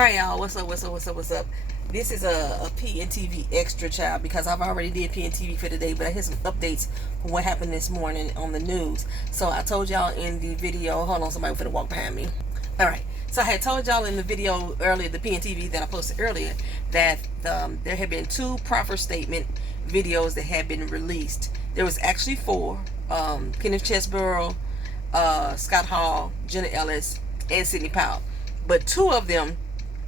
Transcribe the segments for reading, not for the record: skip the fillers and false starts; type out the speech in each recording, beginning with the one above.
Alright, y'all, what's up? This is a Pntv extra, child, because I've already did Pntv for today, but I had some updates on what happened this morning on the news. So I told y'all in the video, hold on, somebody finna walk behind me. Alright, so I had told y'all in the video earlier, the Pntv that I posted earlier, that there had been 2 proffer statement videos that had been released. There was actually 4, Kenneth Chesborough, Scott Hall, Jenna Ellis, and Sidney Powell. But 2 of them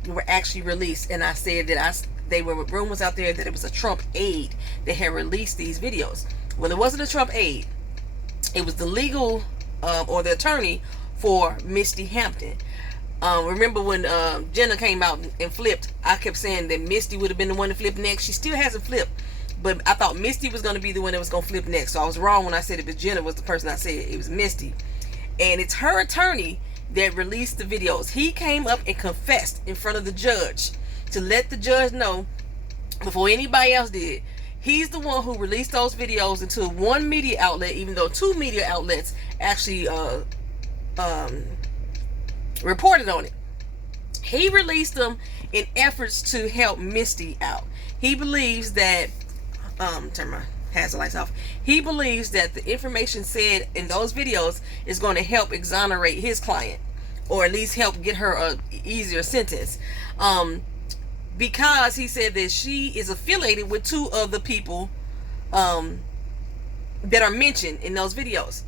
were actually released, and I said that they were rumors out there that it was a Trump aide that had released these videos. Well, it wasn't a Trump aide. It was the legal or the attorney for Misty Hampton. Remember when Jenna came out and flipped? I kept saying that Misty would have been the one to flip next. She still hasn't flipped, but I thought Misty was going to be the one that was going to flip next. So I was wrong when I said it was Jenna was the person. I said it was Misty, and it's her attorney that released the videos. He came up and confessed in front of the judge to let the judge know before anybody else did. He's the one who released those videos into one media outlet, even though 2 media outlets actually reported on it. He released them in efforts to help Misty out. He believes that turn my hazard lights off. He believes that the information said in those videos is going to help exonerate his client, or at least help get her a easier sentence, because he said that she is affiliated with 2 of the people that are mentioned in those videos.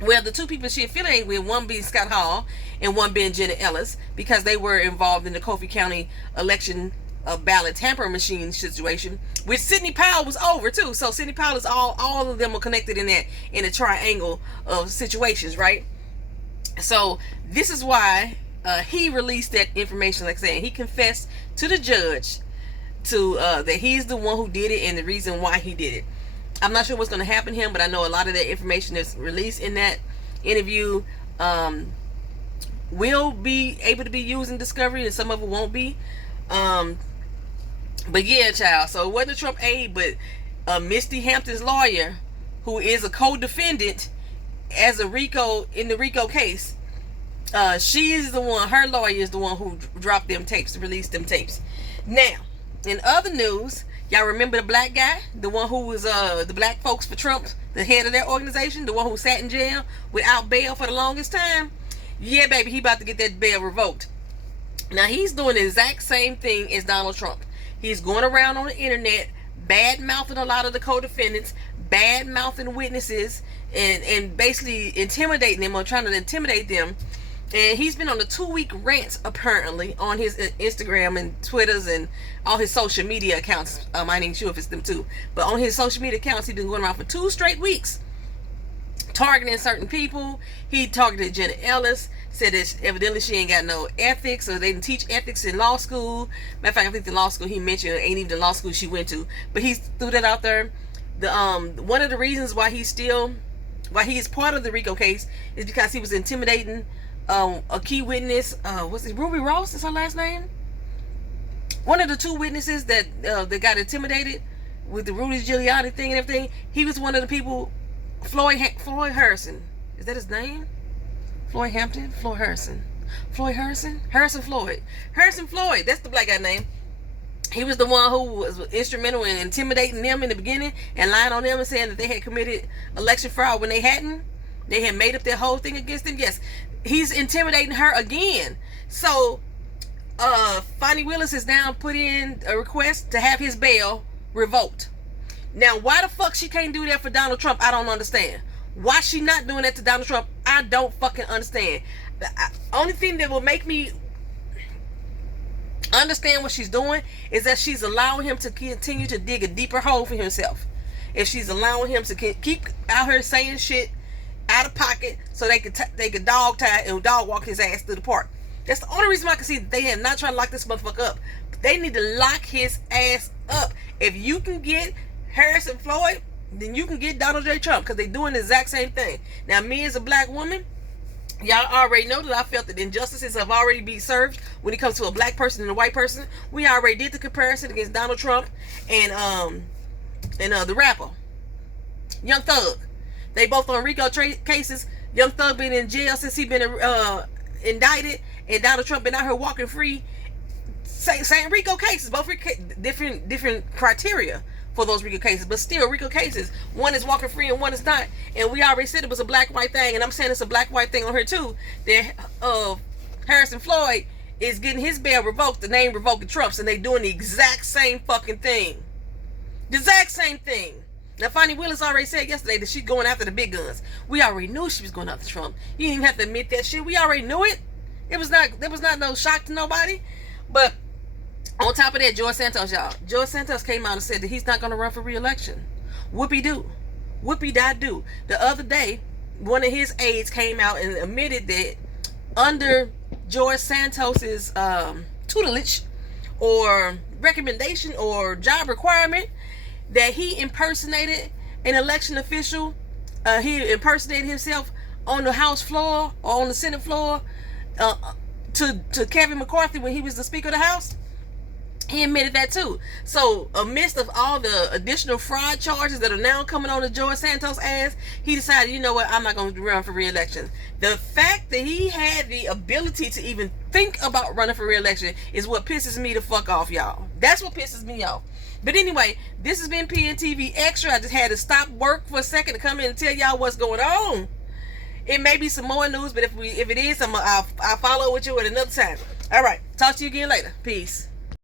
Well, the 2 people she affiliated with, one being Scott Hall and one being Jenna Ellis, because they were involved in the Coffee County election ballot tampering machine situation, which Sidney Powell was over too. So Sidney Powell is all of them are connected in a triangle of situations, right? So this is why he released that information. Like saying, he confessed to the judge to that he's the one who did it and the reason why he did it. I'm not sure what's going to happen to him, but I know a lot of that information that's released in that interview will be able to be used in discovery, and some of it won't be. But yeah, child. So it wasn't a Trump aide, but Misty Hampton's lawyer, who is a co-defendant as a RICO in the RICO case. She's the one. Her lawyer is the one who dropped them tapes, released them tapes. Now, in other news, y'all remember the black guy, the one who was the Black Folks for Trump, the head of that organization, the one who sat in jail without bail for the longest time? Yeah, baby, he about to get that bail revoked. Now, he's doing the exact same thing as Donald Trump. He's going around on the internet, bad-mouthing a lot of the co-defendants, bad-mouthing witnesses, and basically intimidating them, or trying to intimidate them. And he's been on a 2-week rant, apparently, on his Instagram and Twitters and all his social media accounts. I ain't even sure if it's them too. But on his social media accounts, he's been going around for 2 straight weeks, targeting certain people. He targeted Jenna Ellis, said that evidently she ain't got no ethics, or they didn't teach ethics in law school. Matter of fact, I think the law school he mentioned ain't even the law school she went to. But he threw that out there. The one of the reasons why he is part of the RICO case is because he was intimidating a key witness. What's it? Ruby Ross is her last name. One of the 2 witnesses that got intimidated with the Rudy Giuliani thing and everything. He was one of the people. Floyd Harrison, is that his name? Floyd Hampton? Floyd Harrison. Harrison Floyd. That's the black guy name. He was the one who was instrumental in intimidating them in the beginning and lying on them and saying that they had committed election fraud when they hadn't. They had made up their whole thing against him. Yes, he's intimidating her again. So Fonnie Willis has now put in a request to have his bail revoked. Now, why the fuck she can't do that for Donald Trump, I don't understand. Why she not doing that to Donald Trump, I don't fucking understand. The only thing that will make me understand what she's doing is that she's allowing him to continue to dig a deeper hole for himself. If she's allowing him to keep out here saying shit out of pocket, so they could dog tie and dog walk his ass through the park. That's the only reason I can see that they are not trying to lock this motherfucker up. They need to lock his ass up. If you can get Harrison Floyd, then you can get Donald J. Trump, because they're doing the exact same thing. Now, me as a black woman, y'all already know that I felt that injustices have already been served when it comes to a black person and a white person. We already did the comparison against Donald Trump and the rapper Young Thug. They both on RICO cases. Young Thug been in jail since he been indicted, and Donald Trump been out here walking free Same RICO cases, both different criteria for those RICO cases, but still RICO cases. One is walking free and one is not. And we already said it was a black-white thing, and I'm saying it's a black-white thing on here too. That Harrison Floyd is getting his bail revoked, the name revoking Trump's, and they doing the exact same fucking thing. The exact same thing. Now, Fonnie Willis already said yesterday that she's going after the big guns. We already knew she was going after Trump. You didn't even have to admit that shit. We already knew it. There was not no shock to nobody. But on top of that, George Santos, y'all. George Santos came out and said that he's not going to run for re-election. Whoopie-doo. Whoopie-da-doo. The other day, one of his aides came out and admitted that under George Santos's tutelage or recommendation or job requirement, that he impersonated an election official. He impersonated himself on the House floor or on the Senate floor to Kevin McCarthy when he was the Speaker of the House. He admitted that too. So amidst of all the additional fraud charges that are now coming on to George Santos' ass, he decided, you know what, I'm not going to run for re-election. The fact that he had the ability to even think about running for re-election is what pisses me the fuck off, y'all. That's what pisses me off. But anyway, this has been Pntv Extra. I just had to stop work for a second to come in and tell y'all what's going on. It may be some more news, but if it is, I'll follow with you at another time. All right. Talk to you again later. Peace.